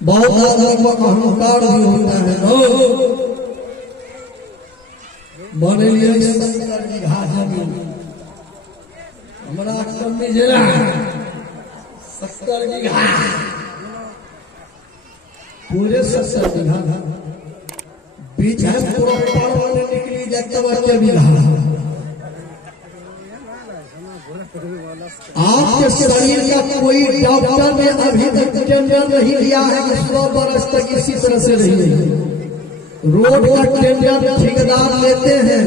बहुत आदमी को अहंकार भी होता है। बने लिए हमारा कमी जरा 70 बीघा पूरे 70 बीघा बीच है पूरा निकली जाता बच्चे बीघा। आपके शरीर का कोई डॉक्टर ने अभी तक टेंडर नहीं लिया है कि 100 बरस तक इसी तरह से रहिए। रोड का टेंडर ठेकेदार लेते हैं,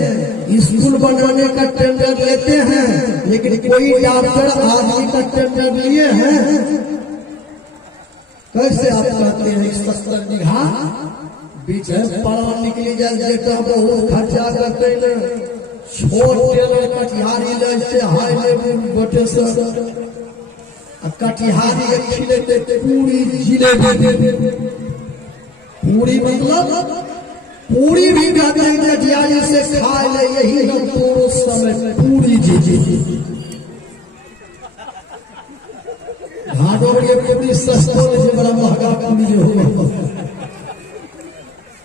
स्कूल बनाने का टेंडर लेते हैं, लेकिन कोई डॉक्टर आदमी का टेंडर लिए हैं? कैसे आप कहते हैं 70 बीघा बीच है पड़ा निकली जाए तो बहुत खर्चा करते हैं। छोटे कटिहारी से हाई लेवल बटे कटिहारी खिलेते पूरी जिलेबी पूरी मतलब पूरी भी कटिहारी से खा ले यही हम दोनों समय पूरी जी भादों के पूरी सस्ता से बड़ा महंगा पूरी होगा।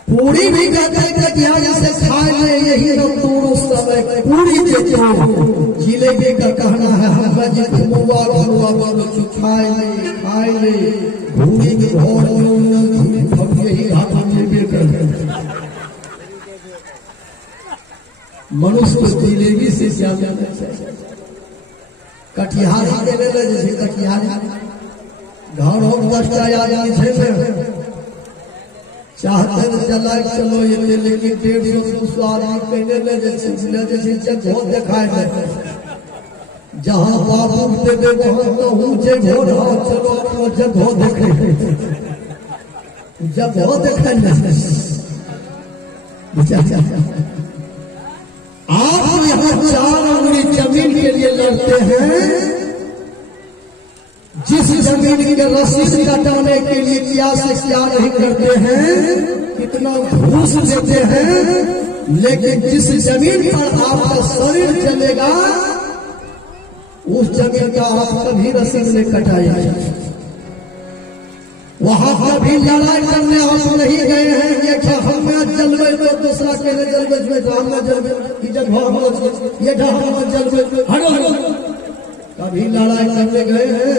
पूरी भी कटिहारी से खा ले यही हम दोनों समय पूरी देते हो। जिलेबी का कहना है हम खाए ले भूरी के घोड़ यही हाथ में कर मनुष्य को जिलेबी से ज्यादा कटिहारी के ले जैसे कटिहारी घर हो 10 आदमी थे चाहते चला चलो ये लेकिन 150 आदमी कहने लगे जैसे बहुत दिखाए जहाँ बाबू देवे वहाँ तो ऊंचे घोड़ चलो अपना जगह देखे जगह देखे आप यहाँ 4 उंगली जमीन के लिए लड़ते हैं। जिस जमीन के रसीद कटाने के लिए क्या से क्या नहीं करते हैं, कितना घूस देते हैं, लेकिन जिस जमीन पर आपका शरीर चलेगा उस जमीन का आप कभी रसीद से कटाएंगे। वहां कभी लड़ाई करने आप नहीं गए हैं। ये क्या हम जलवे तो दूसरा के जलवे तो हम जलवे ये जलवे कभी लड़ाई करने गए हैं?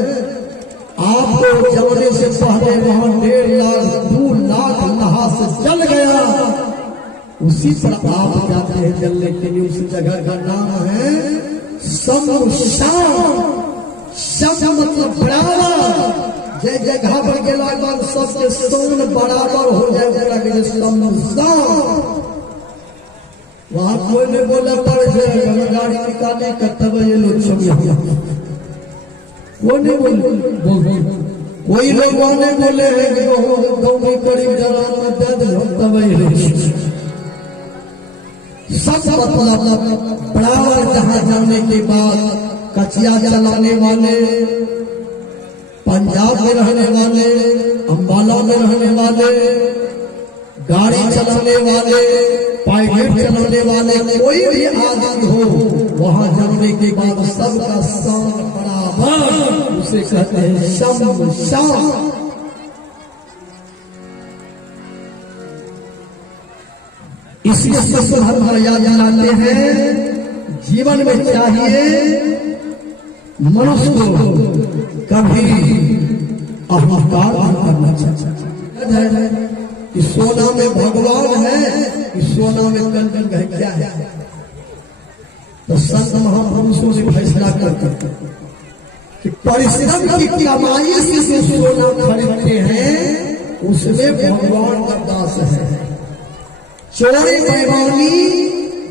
आपको जमने से पहले वहां 1.5 लाख 2 लाख नहा से जल गया, उसी पर आप जाते हैं जलने के लिए। उस जगह का नाम है शमशान। शम मतलब बराबर, जय जगह पर गेला बाद सबके सोन बराबर हो जाए शमशान। वहां कोई ने बोला पड़ जाए गाड़ी निकाले तब ये लोग सब कोई लोग वाले बोले हैं कि गाँव में करीब सब मतलब बराबर जहाँ जाने के बाद कचिया चलाने वाले, पंजाब में रहने वाले, अम्बाला में रहने वाले, गाड़ी चलाने वाले, पायलट चलाने वाले, कोई भी आदमी हो वहां जाने के बाद सबका शान बराबर, उसे कहते हैं शमशान। इसलिए सबसे धर्म याद दिलाते हैं जीवन में चाहिए मनुष्य को कभी अहंकार करना चाहिए। इस सोना में भगवान है, इस सोना में कंचन है क्या है? तो संत महापुरुषों ने फैसला करके कि परिश्रम की कमाई से जो सोना खरीदते हैं उसमें भगवान का दास है। चोरी बेईमानी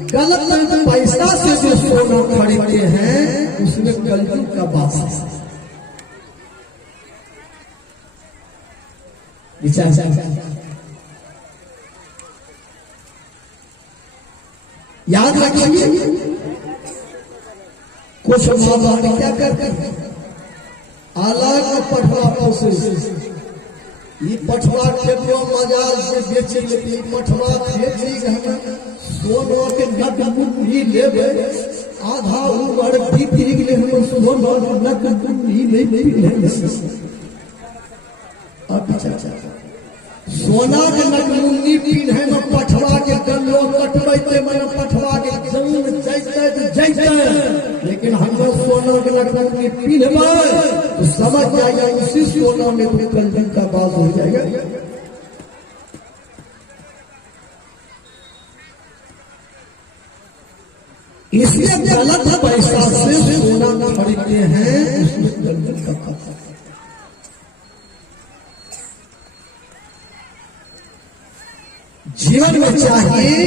गलत पैसा से जो सोना खरीदते हैं उसमें कलजुग का वास है। याद रखिए, कुछ माँ बाप क्या करते हैं अलग पठवा पोसे, ये पठवा खेतियों मजाल से बेचे लेती, पठवा खेती सोना के नट मुट्ठी लेवे आधा उमर पीती ले हम सोना नट मुट्ठी नहीं ले अब सोना के नकमुन्नी पिन्हे में पठवा के गलो कटबैते मन पठवा के जंग जैते तो जैते, लेकिन हम सोना के नकमुन्नी पिन्हबे तो समझ जाएगा उसी सोना में तो कल दिन का बात हो जाएगा। इसलिए गलत पैसा से सोना खरीदते हैं, उसमें कल दिन का खतरा। जीवन में चाहिए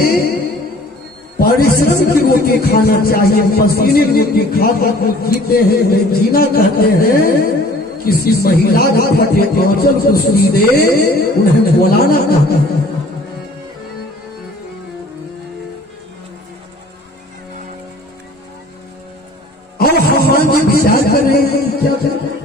परिश्रम की रोटी खाना चाहिए, पसीने की रोटी खाकर को जीते हैं, वे जीना कहते हैं। किसी महिला का फटे आंचल को सुनी दे उन्हें बोलाना कहते हैं। और हम ये विचार कर रहे हैं क्या करते हैं?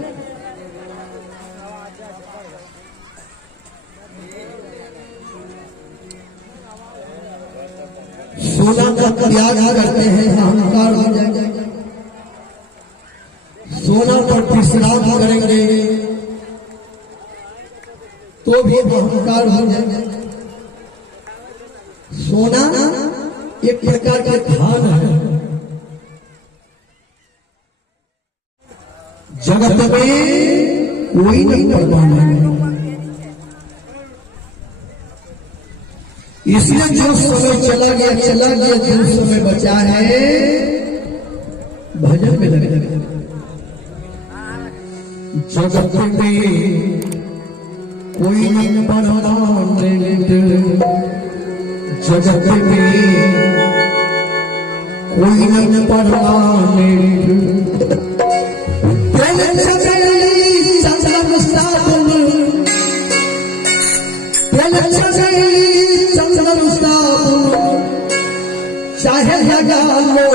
सोना का त्याग करते हैं, अहंकार हो जाएगा। सोना पर विश्राम करेंगे तो भी अहंकार हो जाएगा। सोना एक प्रकार का खान है। जगत में कोई नहीं परवान है, इसलिए जो समय चला गया, जो समय बचा है भजन में लगे। जगत में कोई नहीं परवान, जगत में कोई नहीं परवान। चाहे हजारों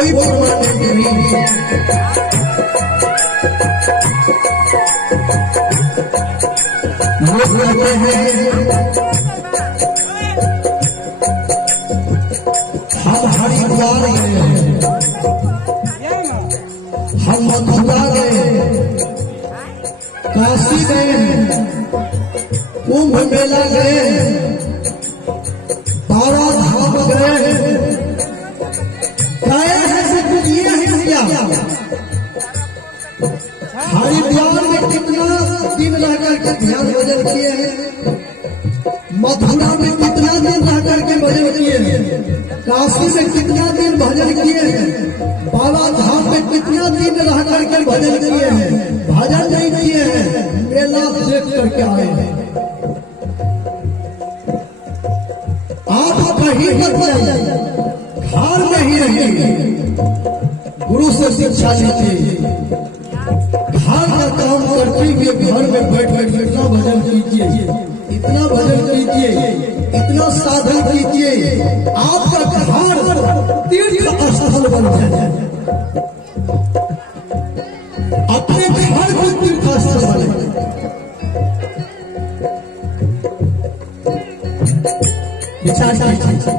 कोई परमानेंट नहीं है। लोग कहते हैं हम हरिद्वार गए हैं, हम मथुरा गए हैं, काशी गए हैं, कुंभ मेला गए हैं, तारा धाम गए हैं, कुछ ये है क्या? हरिद्वार में कितना दिन रह करके ध्यान भजन किए हैं, मथुरा में कितना दिन रह करके भजन किए हैं, काशी में कितना दिन भजन किए हैं, बाबा धाम में कितना दिन रह करके भजन किए हैं, भजन नहीं किए हैं, मेला देख करके आए हैं। आप कहीं मत जाइए, घर में ही रहिए, गुरु से शिक्षा लीजिए, घर का काम करते हुए घर में बैठ कर इतना भजन कीजिए, इतना भजन कीजिए, इतना साधन कीजिए, आपका घर तीर्थ स्थल बन जाए, अपने घर को तीर्थ स्थल बने। विचार कीजिए,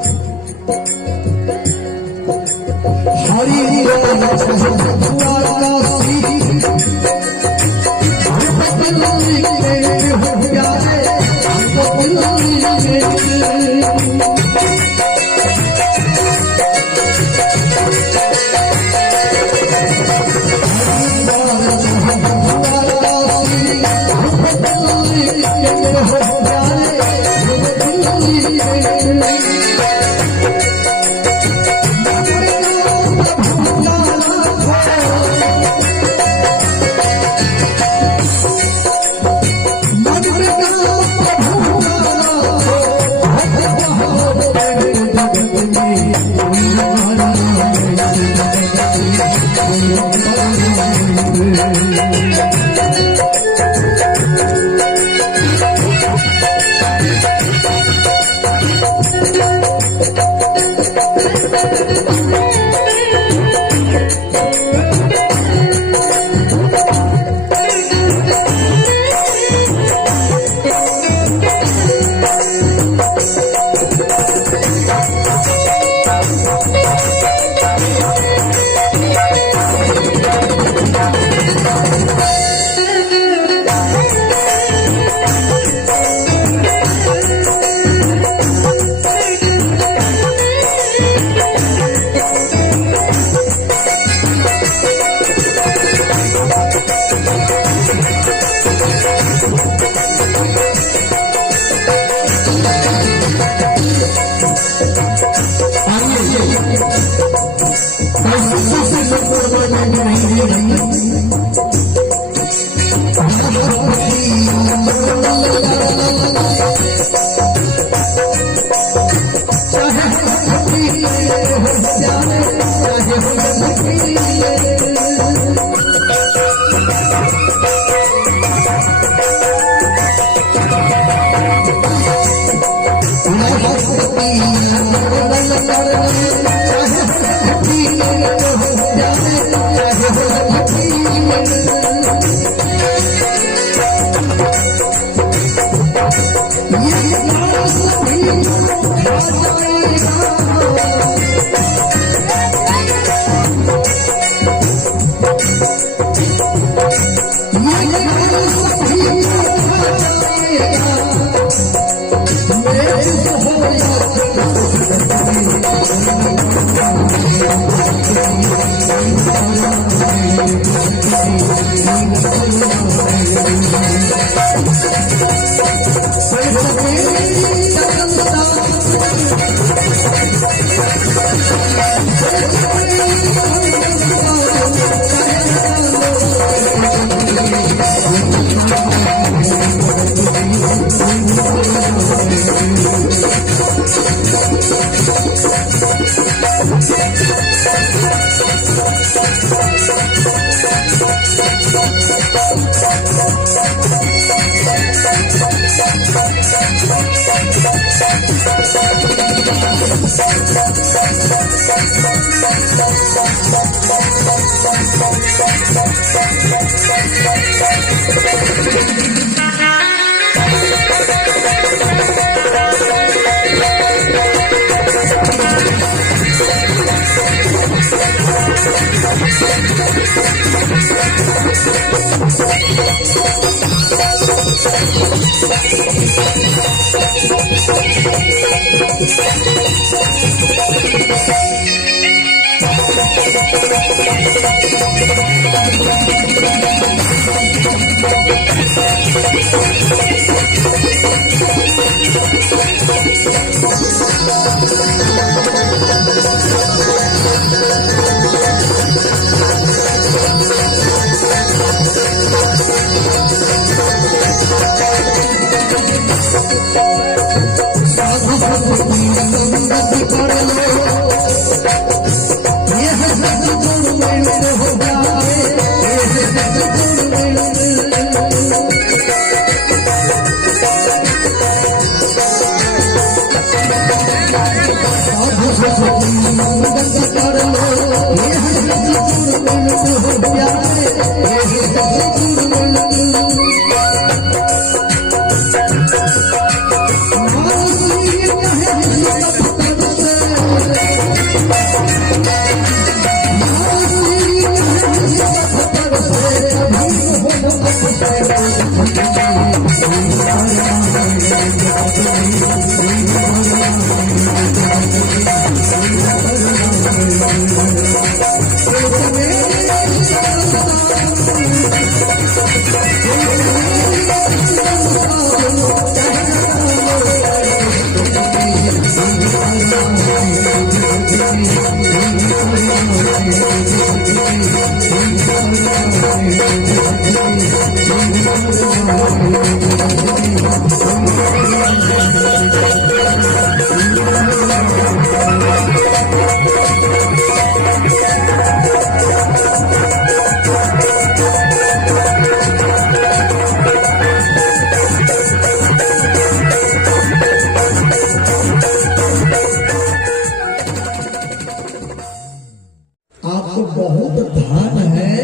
आपको बहुत धान है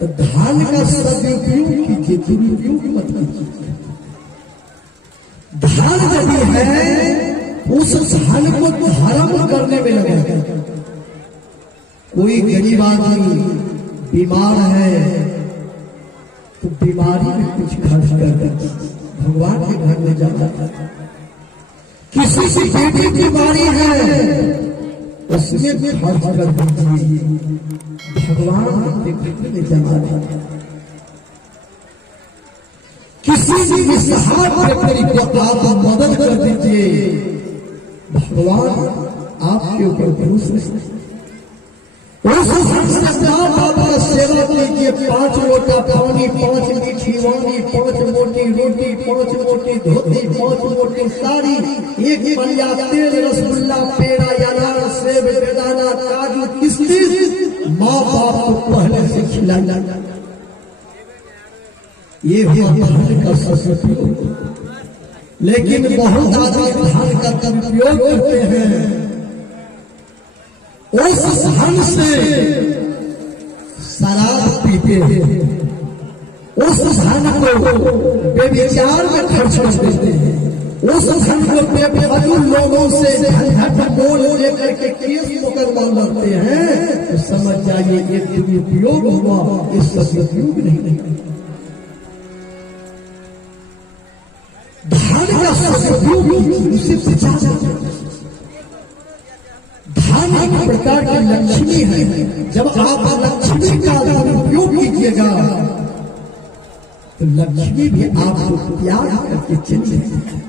तो धान का सदुपयोग कीजिए, दुरुपयोग मत कीजिए। धान यदि है उस धान को धर्म करने में लगे। कोई गरीब आदमी बीमार है तो बीमारी में कुछ खर्च कर भगवान के घर में जाता था। किसी की बेटी बीमारी है उसमें भी खर्च कर दीजिए, भगवान में जमा दें। किसी भी निस्सहाय व्यक्ति को आप मदद कर दीजिए, भगवान आपके ऊपर भरोसा। आपका सेवा कीजिए, 5 लोटा पानी, 5 मीठी वानी, 5 मोटी रोटी, 5 मोटी धोती, 5 मोटी साड़ी, 1 पलिया तेल, रसगुल्ला, पेड़ा, अनार, सेब, बेदाना, काजू, किशमिश माँ बाप को पहले से खिलाना। ये हुआ धन का सदुपयोग। लेकिन बहुत आदमी धन का दुरुपयोग करते हैं। उस धन से शराब पीते हैं, उस धन को बेविचार में खर्च कर देते हैं, उस धन को बेफजूल लोगों से झंझट बोल लेकर के केस मुकदमा लड़ते हैं। तो समझ जाइए ये दुरुपयोग हुआ, ये सदुपयोग नहीं। धन का सदुपयोग उसे बचा जाता है। धन एक प्रकार की लक्ष्मी है। जब आप लक्ष्मी का उपयोग कीजिएगा तो लक्ष्मी भी आपको प्यार करके चली जाएगी।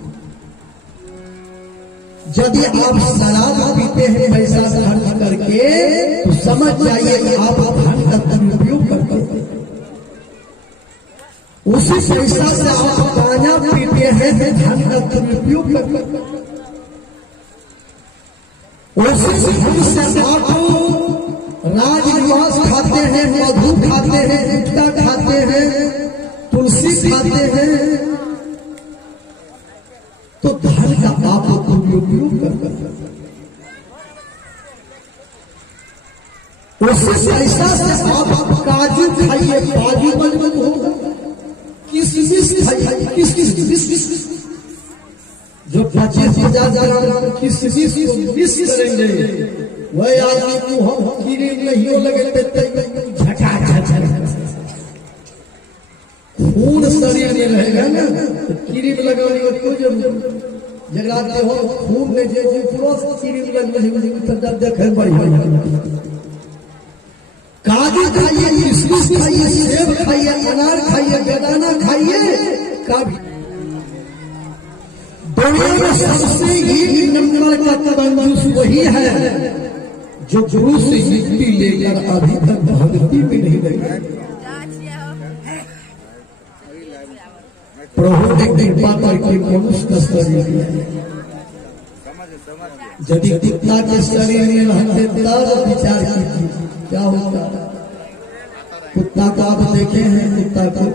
यदि आप शराब पीते हैं पैसा खर्च करके तो समझ जाइए कि आप धन का दुरुपयोग करते हैं। उसी पैसा से आप गांजा पीते हैं, धन का दुरुपयोग करते हैं। उसी धन से आप राजनिवास खाते हैं, मधु खाते हैं, गुटखा खाते हैं, तुलसी खाते हैं, तो धन का आप दुरुपयोग करते हैं। उसी पैसा से आप काजू खाइए, काजू मजबूत होगा। किसमिस खाइए, किसमिस जो 25,000 ग्राम किसमिस को मिस करेंगे, वह आदमी को हम कीड़े नहीं हो लगे, खून शरीर में रहेगा ना, तो कीड़ी में लगाने का कोई जरूरत जगराते हो खून में जे तुरंत कीड़ी में लगने देखे बढ़िया। काजू खाइए, किशमिश खाइए, सेब खाइए, अनार खाइए, बेदाना खाइए। दुनिया में सबसे एक नंबर का कंजूस वही है जो गुरु से मिट्टी लेकर अभी तक भक्ति में नहीं लगे। प्रभु ने कृपा करके मनुष्य का शरीर दिया। यदि कुत्ता के शरीर में रहते तब विचार कीजिए क्या होता। कुत्ता को आप देखे हैं, कुत्ता को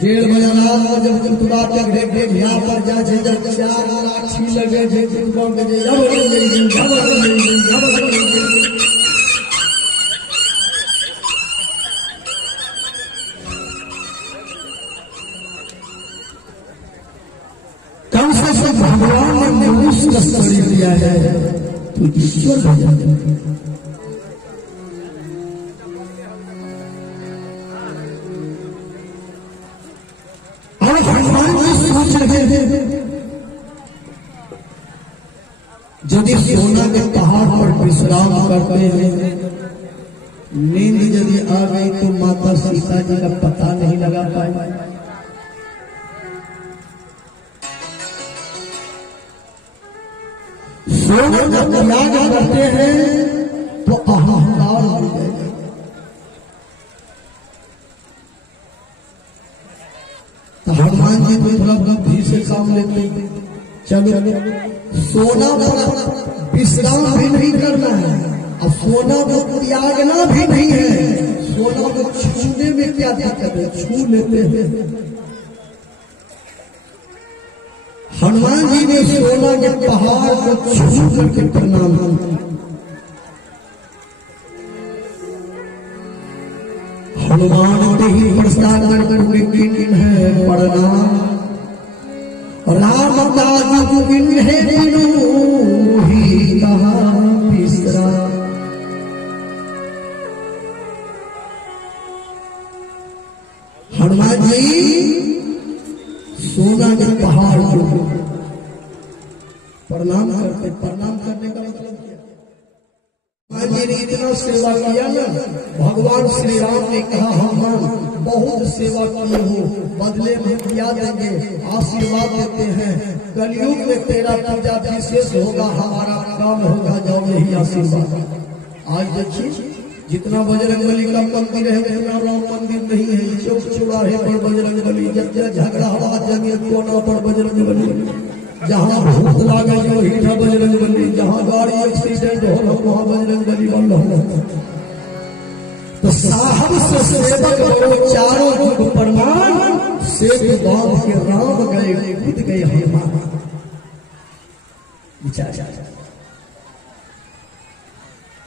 1:30 बजे रात में जब कुतबा के यहाँ पर जाए जब 4 लाठी लगे कम से भगवान ने मनुष्य का शरीर दिया है तो ईश्वर भजन। और भगवान जी सोच रहे हैं यदि सोना के पहाड़ पर विश्राम करते हैं, नींद यदि आ गई तो माता सीता जी का पता नहीं लगा पाए। सोना जब याद करते हैं तो अहंकार हो जाएगा। तो हनुमान जी को थोड़ा बुद्धि से काम लेते हैं। चलो सोना पर विश्राम भी नहीं करना है, अब सोना को त्यागना भी नहीं है। सोना को छूने में क्या दिक्कत है, छू लेते हैं। हनुमान जी ने सोना के पहाड़ को छू करके प्रणाम किया। हनुमान ही प्रसाद कर है प्रणाम, राम काज बिन्हे ही कहा विश्राम। हनुमान जी सोना के पहाड़ को प्रणाम करते। प्रणाम करने का मतलब क्या? हनुमान जी ने इतना सेवा किया ना, भगवान श्री राम ने कहा हनुमान बहुत सेवा किए हो, बदले में क्या देंगे? आशीर्वाद देते हैं, कलयुग में तेरा पूजा विशेष होगा, हमारा काम होगा, जाओ यही आशीर्वाद। आज देखिए जितना बजरंगबली का मंदिर है उतना राम मंदिर नहीं है। चौक चौराहे पर बजरंगबली, जब झगड़ा हवा जमीन कोना पर बजरंगबली, जहाँ भूख लागे जो ही था बजरंगबली, जहाँ गाड़ी एक्सीडेंट हो वहाँ बजरंगबली बन रहा। तो साहब से सेवक बड़ो चारों युग प्रमाण, सेतु बांध के राम गए खुद गए हनुमान। विचार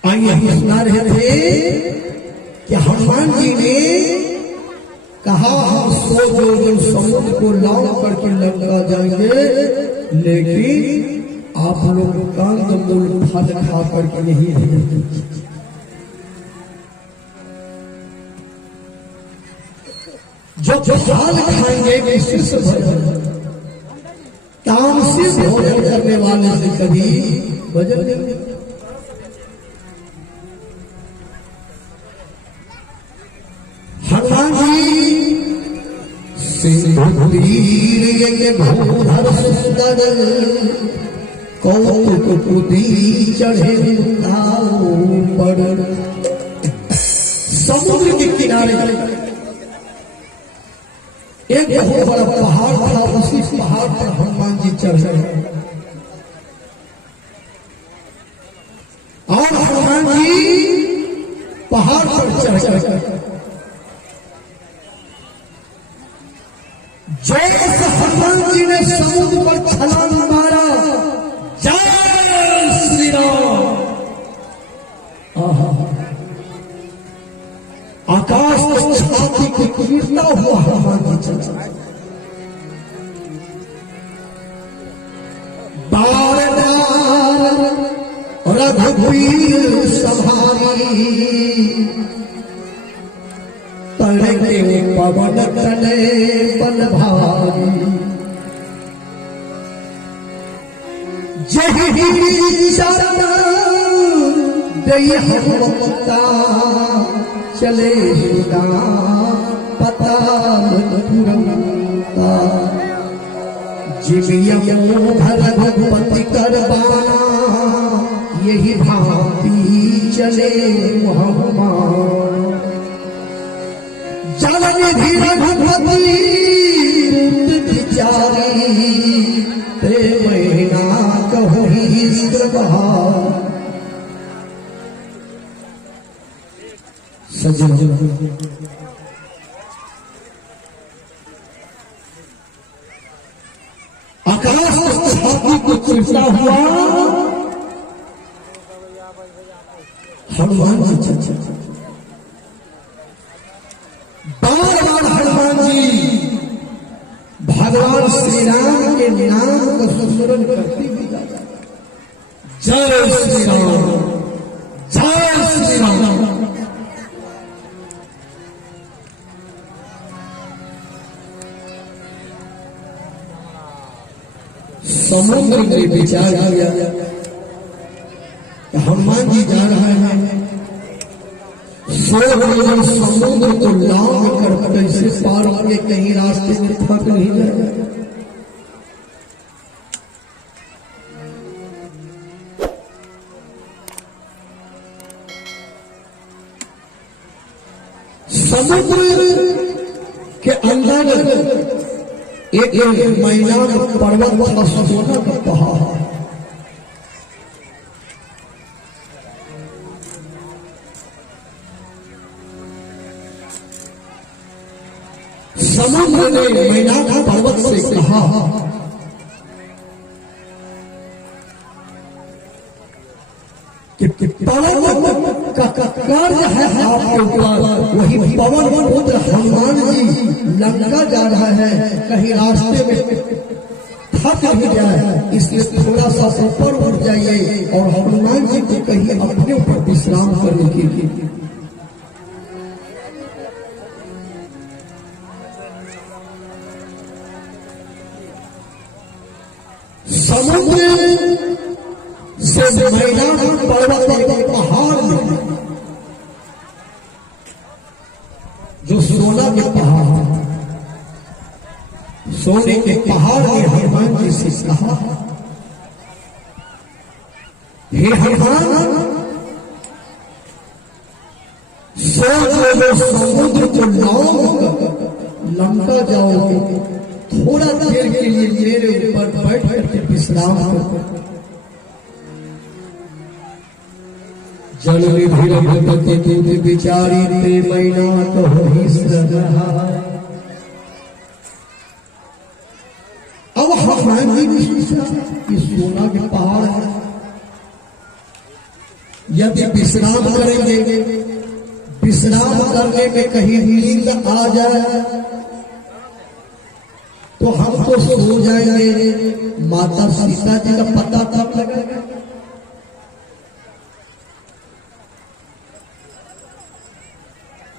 आइए हम सुना रहे थे कि हनुमान जी ने कहा हम 100 जोजन समुद्र को लांग करके लंका जाएंगे, लेकिन आप लोग कंदमूल फल खा करके नहीं रहेंगे। जो फल खाएंगे विशिष्ट भोजन, तामसिक भोजन करने वाले से कभी भोजन नहीं। हनुमान जी सिंधु तीर भूधर सुंदर, कौतुक कुदी चढ़े पर। समुद्र के किनारे एक बहुत बड़ा पहाड़ था, उसी पहाड़ पर हनुमान जी चढ़ गए। और हनुमान जी पहाड़ पर चढ़ गए। जैसे हनुमान जी ने समुद्र पर छलांग मारा, जय श्री राम। देखिए गिरता हुआ हनुमान जी चल बार बार रघुवीर सवारी तड़के पवन तले बल भारी जही चरण दई हमता चले पता तुरंता जिमियम घर रघुपति करबाना यही भांति चले मोहम्मद जननी भी रघुपति विचारी प्रेम कहो सजन आकाश छाती को चिरता हुआ हनुमान जी बार बार हनुमान जी भगवान श्री राम के नाम का सुमिरन करती हुई जय श्री राम जय श्री राम। समुद्र ने विचार किया हनुमान जी जा रहे हैं समुद्र को लांग कर कैसे पार होंगे कहीं रास्ते में थक नहीं जाएगा। समुद्र के अंदर एक मैदान पर्वत का सोना का पहाड़ समुद्र ने मैदान पर्वत से कहा कि पवन का कार्य है आपके ऊपर। वही पवन पुत्र हनुमान जी लंका जा रहा है कहीं रास्ते में थक नहीं जाए इसलिए थोड़ा सा ऊपर उठ जाइए और हनुमान जी को कहीं अपने ऊपर विश्राम करने के लिए समुद्र से मैदान पर्वत एक पहाड़ में जो सोना के पहाड़ है सोने के पहाड़ में हनुमान जी से कहा हे हनुमान सोच समुद्र को लाओ लंका जाओगे थोड़ा देर के लिए मेरे ऊपर बैठ करके विश्राम करो। जननी भी रघुपति दूत विचारी ते मैना कहो रहा। अब हनुमान जी की सोना के पहाड़ है यदि विश्राम करेंगे विश्राम करने में कहीं नींद आ जाए तो हम तो सो जाएंगे माता सीता जी का पता तब लगेगा।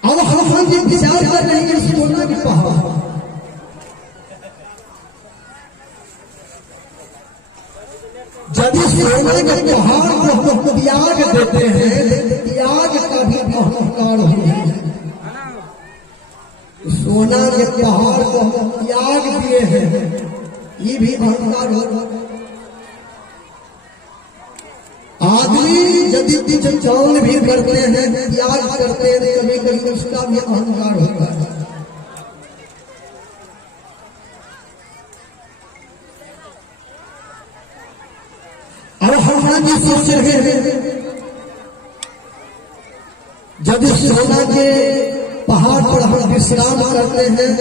अब हनुमान जी विचार कर रहे हैं सोना के पहाड़ यदि सोना के पहाड़ को हम त्याग देते हैं त्याग का भी अहंकार हो सोना के पहाड़ को हम त्याग दिए हैं ये भी अहंकार हो। आदमी यदि चौल भी करते हैं त्याग करते हैं कभी कभी उसका भी अहंकार होता है। और हनुमान जी सोच रहे हैं यदि सोना के पहाड़ पर हम विश्राम करते हैं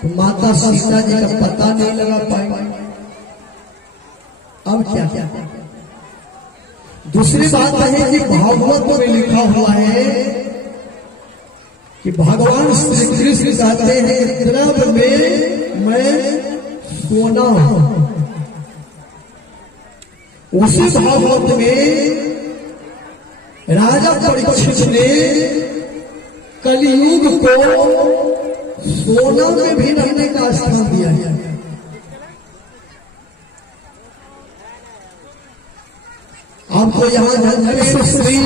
तो माता सीता जी का पता नहीं लगा पाएंगे। अब क्या क्या दूसरी बात है कि भागवत में लिखा हुआ है कि भगवान श्री कृष्ण कहते हैं द्रव्य में मैं सोना हूं। उसी भागवत में राजा परीक्षित ने कलियुग को सोना में भी रहने का स्थान दिया है। आपको यहाँ श्री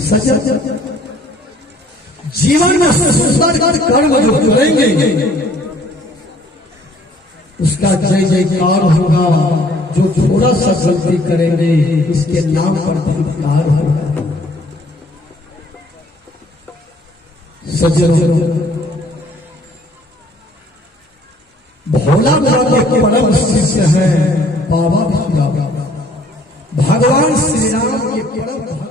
सजग जीवन में सुंदर कर्म जो करेंगे उसका जय जयकार होगा। जो थोड़ा सा गलती करेंगे उसके नाम पर धिक्कार होगा। सज्जनों, भोला बाबा के परम शिष्य है बाबा भगवान श्री राम के परम